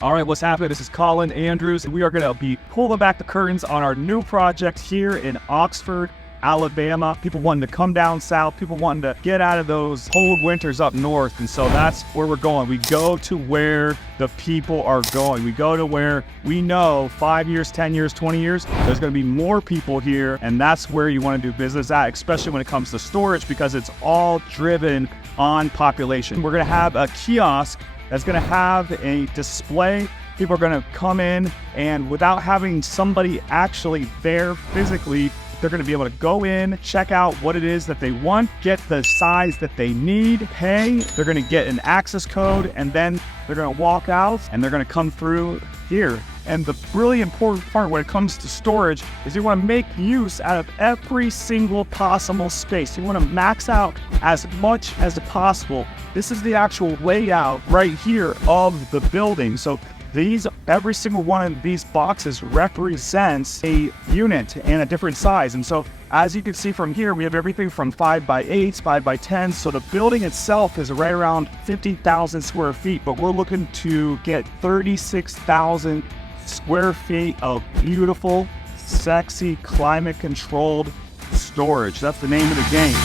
All right, what's happening? This is Colin Andrews, and we are going to be pulling back the curtains on our new project here in Oxford, Alabama. People wanting to come down south, people wanting to get out of those cold winters up north, and so that's where we're going. We go to where the people are going. We go to where we know 5 years, 10 years, 20 years, there's going to be more people here, and that's where you want to do business at, especially when it comes to storage, because it's all driven on population. We're going to have a kiosk that's going to have a display. People are going to come in, and without having somebody actually there physically, they're going to be able to go in, check out what it is that they want, get the size that they need, pay. They're going to get an access code, and then they're going to walk out and they're going to come through here. And the really important part when it comes to storage is you want to make use out of every single possible space. You want to max out as much as possible. This is the actual layout right here of the building. So every single one of these boxes represents a unit and a different size. And so as you can see from here, we have everything from 5x8s, 5x10s. So the building itself is right around 50,000 square feet, but we're looking to get 36,000 square feet of beautiful, sexy, climate-controlled storage. That's the name of the game.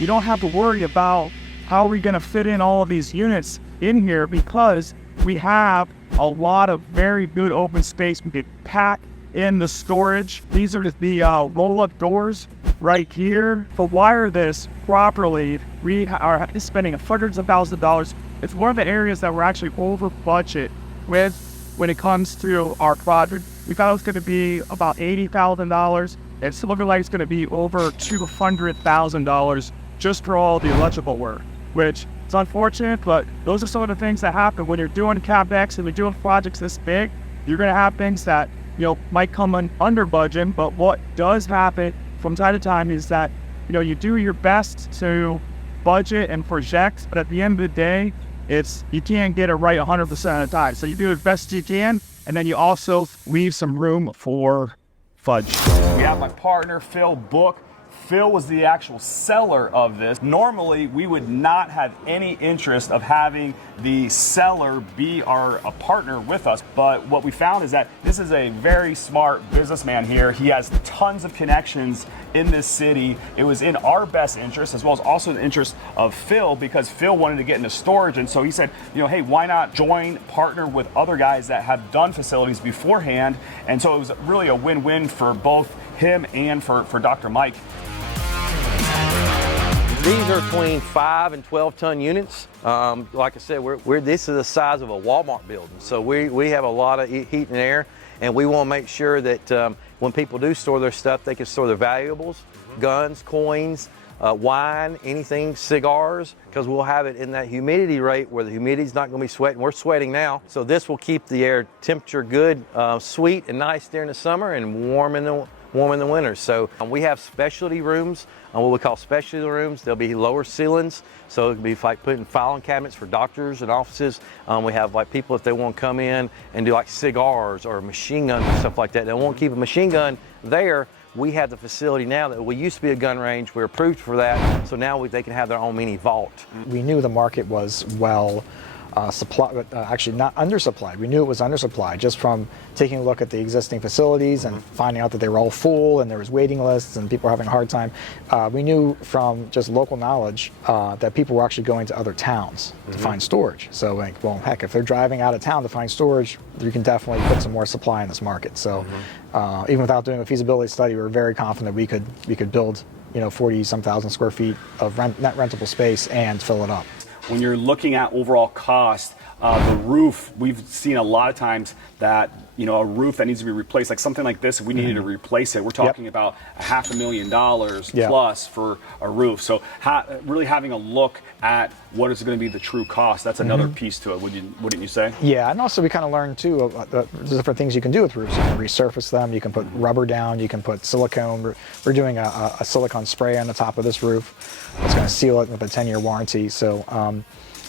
You don't have to worry about how are we going to fit in all of these units in here, because we have a lot of very good open space. We can pack in the storage. These are the roll-up doors right here. To wire this properly, we are spending hundreds of thousands of dollars. It's one of the areas that we're actually over budget with when it comes to our project. We thought it was going to be about $80,000. It's looking like it's going to be over $200,000 just for all the electrical work, which is unfortunate, but those are some of the things that happen when you're doing CapEx and you're doing projects this big. You're going to have things that, might come under budget, but what does happen from time to time is that, you do your best to budget and project, but at the end of the day, you can't get it right 100% of the time. So you do as best you can, and then you also leave some room for fudge. We have my partner, Phil Book. Phil was the actual seller of this. Normally, we would not have any interest of having the seller be a partner with us, but what we found is that this is a very smart businessman here. He has tons of connections in this city. It was in our best interest, as well as also the interest of Phil, because Phil wanted to get into storage, and so he said, hey, why not partner with other guys that have done facilities beforehand? And so it was really a win-win for both him and for Dr. Mike. These are between 5 and 12 ton units. Like I said, this is the size of a Walmart building. So we have a lot of heat and air, and we want to make sure that when people do store their stuff, they can store their valuables, guns, coins, wine, anything, cigars, because we'll have it in that humidity rate where the humidity's not going to be sweating. We're sweating now, so this will keep the air temperature good, sweet and nice during the summer, and warm in the winter. So we have specialty rooms, what we call specialty rooms. There'll be lower ceilings, so it'll be like putting filing cabinets for doctors and offices. We have like people, if they want to come in and do like cigars or machine guns and stuff like that, they won't keep a machine gun there. We have the facility now that we used to be a gun range. We're approved for that, so now they can have their own mini vault. We knew the market was actually not undersupplied. We knew it was undersupplied just from taking a look at the existing facilities and finding out that they were all full and there was waiting lists and people were having a hard time. We knew from just local knowledge that people were actually going to other towns to find storage. So well, heck, if they're driving out of town to find storage, you can definitely put some more supply in this market. So even without doing a feasibility study, we were very confident we could build 40-some thousand square feet of net rentable space and fill it up. When you're looking at overall cost, the roof, we've seen a lot of times that, a roof that needs to be replaced, like something like this, if we needed to replace it, we're talking about $500,000 plus for a roof. So really having a look at what is going to be the true cost, that's another piece to it, wouldn't you say? Yeah, and also we kind of learned too about the different things you can do with roofs. You can resurface them, you can put rubber down, you can put silicone. We're doing a silicone spray on the top of this roof. It's going to seal it with a 10-year warranty. So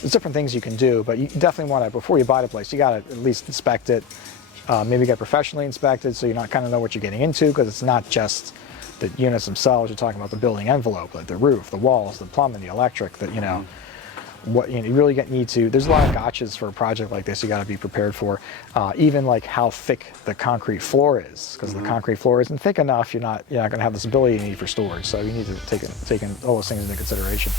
there's different things you can do, but you definitely want to, before you buy the place, you got to at least inspect it, maybe get professionally inspected so you kind of know what you're getting into, because it's not just the units themselves. You're talking about the building envelope, like the roof, the walls, the plumbing, the electric, that, you know, what you really need to, there's a lot of gotchas for a project like this you got to be prepared for. Even like how thick the concrete floor is, because the concrete floor isn't thick enough, you're not going to have the stability you need for storage. So you need to take all those things into consideration.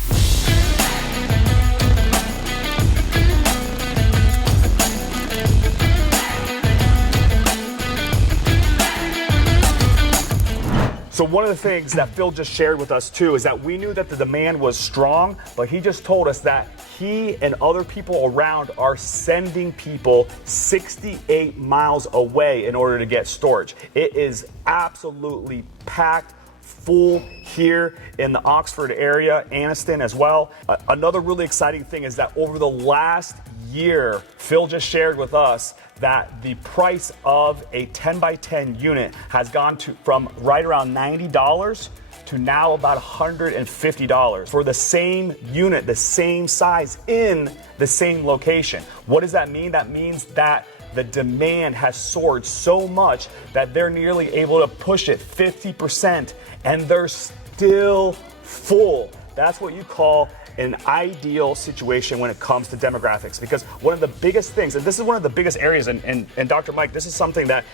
So one of the things that Phil just shared with us too is that we knew that the demand was strong, but he just told us that he and other people around are sending people 68 miles away in order to get storage. It is absolutely packed full here in the Oxford area, Anniston as well. Another really exciting thing is that over the last year, Phil just shared with us that the price of a 10 by 10 unit has gone from right around $90 to now about $150 for the same unit, the same size in the same location. What does that mean? That means that the demand has soared so much that they're nearly able to push it 50%, and they're still full. That's what you call an ideal situation when it comes to demographics, because one of the biggest things, and this is one of the biggest areas, and Dr. Mike, this is something that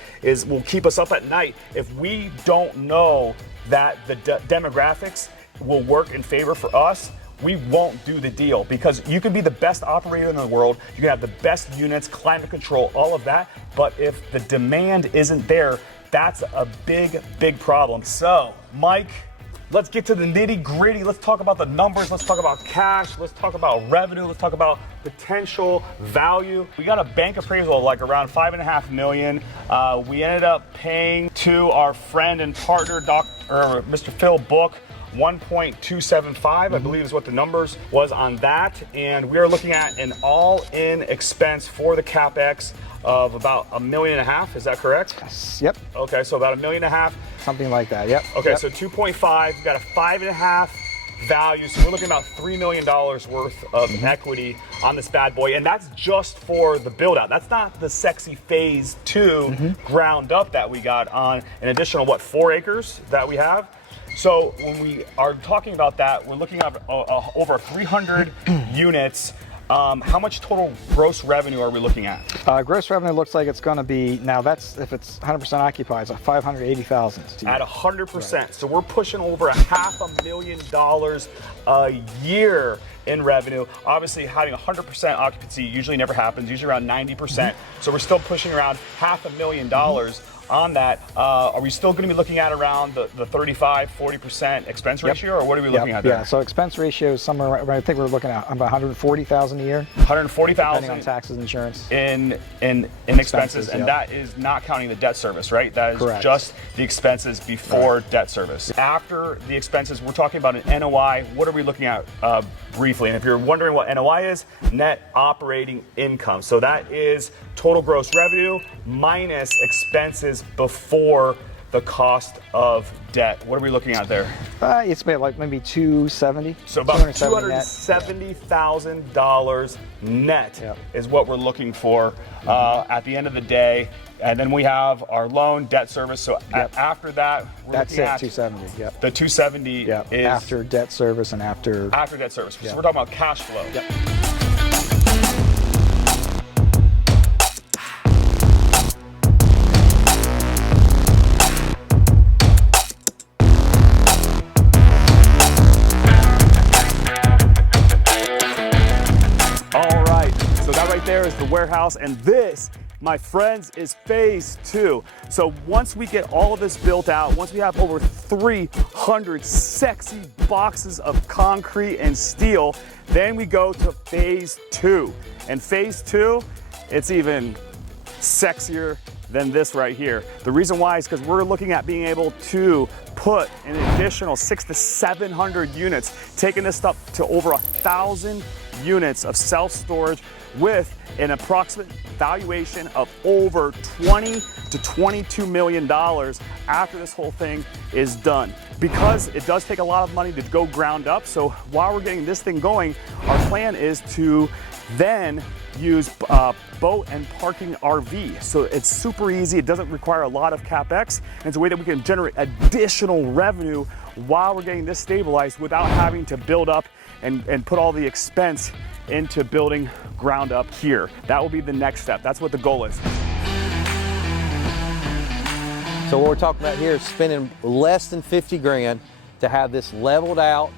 will keep us up at night. If we don't know that the demographics will work in favor for us, we won't do the deal, because you can be the best operator in the world, you can have the best units, climate control, all of that, but if the demand isn't there, that's a big, big problem. So, Mike, let's get to the nitty gritty. Let's talk about the numbers. Let's talk about cash. Let's talk about revenue. Let's talk about potential value. We got a bank appraisal of like around $5.5 million. We ended up paying to our friend and partner, Mr. Phil Book, 1.275, I believe is what the numbers was on that. And we are looking at an all-in expense for the CapEx of about $1.5 million. Is that correct? Yes. Yep. Okay, so about $1.5 million. Something like that. Yep. Okay, yep. so 2.5. We got a 5.5 value, so we're looking at about $3 million worth of equity on this bad boy, and that's just for the build out. That's not the sexy phase 2 ground up that we got on an additional 4 acres that we have. So when we are talking about that, we're looking at over 300 units. How much total gross revenue are we looking at? Gross revenue looks like it's going to be, now that's if it's 100% occupied, it's $580,000. At 100%. Right. So we're pushing over $500,000 a year in revenue. Obviously, having 100% occupancy usually never happens, usually around 90%. So we're still pushing around $500,000 on that. Are we still going to be looking at around the 35-40% expense ratio, or what are we looking at there? Yeah, so expense ratio is somewhere, I think we're looking at about $140,000 a year. $140,000 depending on taxes and insurance. In expenses, and that is not counting the debt service, right? That is correct. Just the expenses before debt service. After the expenses, we're talking about an NOI. What are we looking at briefly? And if you're wondering what NOI is, net operating income. So that is total gross revenue minus expenses before the cost of debt. What are we looking at there? It's about like maybe $270. So about $270,000 net is what we're looking for at the end of the day. And then we have our loan, debt service. So after that, we're looking at 270. Yep. The 270 is after debt service and after debt service. So we're talking about cash flow. Yep. There is the warehouse, and this, my friends, is phase 2. So once we get all of this built out, once we have over 300 sexy boxes of concrete and steel, then we go to phase 2. And phase 2, it's even sexier than this right here. The reason why is because we're looking at being able to put an additional 600 to 700 units, taking this up to over 1,000 units of self-storage with an approximate valuation of over $20 to $22 million after this whole thing is done. Because it does take a lot of money to go ground up, so while we're getting this thing going, our plan is to then use boat and parking RV. So it's super easy. It doesn't require a lot of CapEx. And it's a way that we can generate additional revenue while we're getting this stabilized without having to build up and put all the expense into building ground up here. That will be the next step. That's what the goal is. So what we're talking about here is spending less than 50 grand to have this leveled out,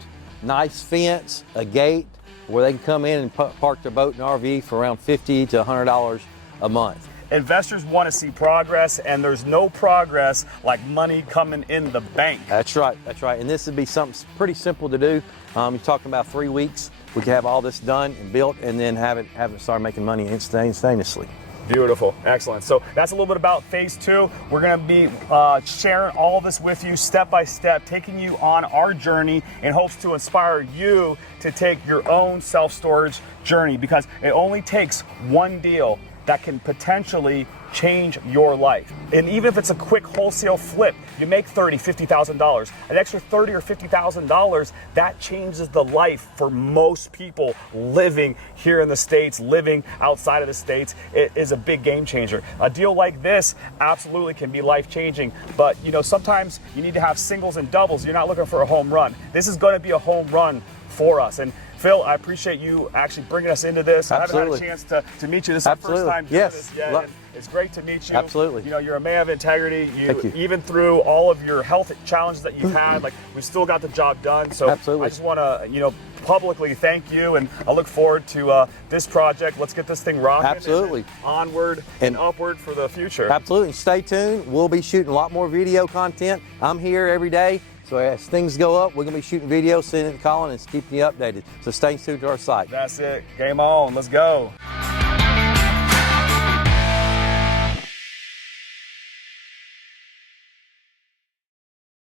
nice fence, a gate, where they can come in and park their boat and RV for around $50 to $100 a month. Investors want to see progress, and there's no progress like money coming in the bank. That's right, that's right. And this would be something pretty simple to do. You're talking about 3 weeks. We could have all this done and built and then have it start making money instantaneously. Beautiful, excellent. So that's a little bit about phase 2. We're gonna be sharing all this with you step by step, taking you on our journey in hopes to inspire you to take your own self-storage journey, because it only takes one deal that can potentially change your life. And even if it's a quick wholesale flip, you make $30,000, $50,000, an extra $30,000 or $50,000, that changes the life for most people living here in the States, living outside of the States. It is a big game changer. A deal like this absolutely can be life changing, but you know, sometimes you need to have singles and doubles. You're not looking for a home run. This is gonna be a home run for us. And Phil, I appreciate you actually bringing us into this. Absolutely. I haven't had a chance to meet you. This is our first time doing this yet. And it's great to meet you. Absolutely. You know, you're a man of integrity. Thank you. Even through all of your health challenges that you've had, like, we still got the job done. So Absolutely. I just want to, you know, publicly thank you, and I look forward to this project. Let's get this thing rocking. Absolutely. And onward and upward for the future. Absolutely. Stay tuned. We'll be shooting a lot more video content. I'm here every day. So as things go up, we're going to be shooting videos, sending it to Colin, and keeping you updated. So stay tuned to our site. That's it. Game on. Let's go.